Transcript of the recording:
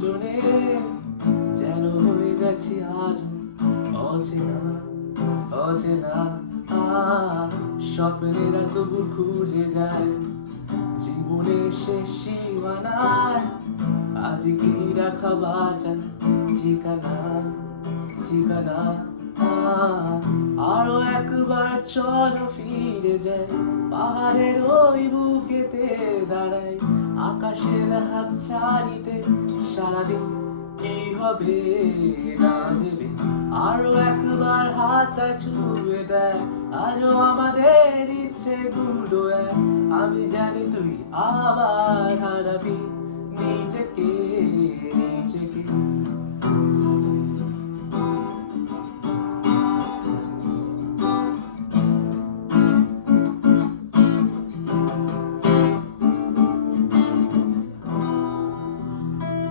জনে যেন হয়ে গেছি আজ অচেনা অচেনা স্বপ্নেরা তবু খুঁজে যায় জীবনের শেষ সীমানায় আজ কি রাখা বাঁচা ঠিকানা ঠিকানা আরো একবার চলো ফিরে যাই পাহাড়ের ওই বুকেতে দাঁড়াই আকাশের হাত ছাড়িতে সারাদিন কি হবে না ভেবে আরো একবার হাতটা ছুঁয়ে দেয় আজও আমাদের ইচ্ছে গুলো এক আমি জানি তুই আবার হারাবি নিজেকে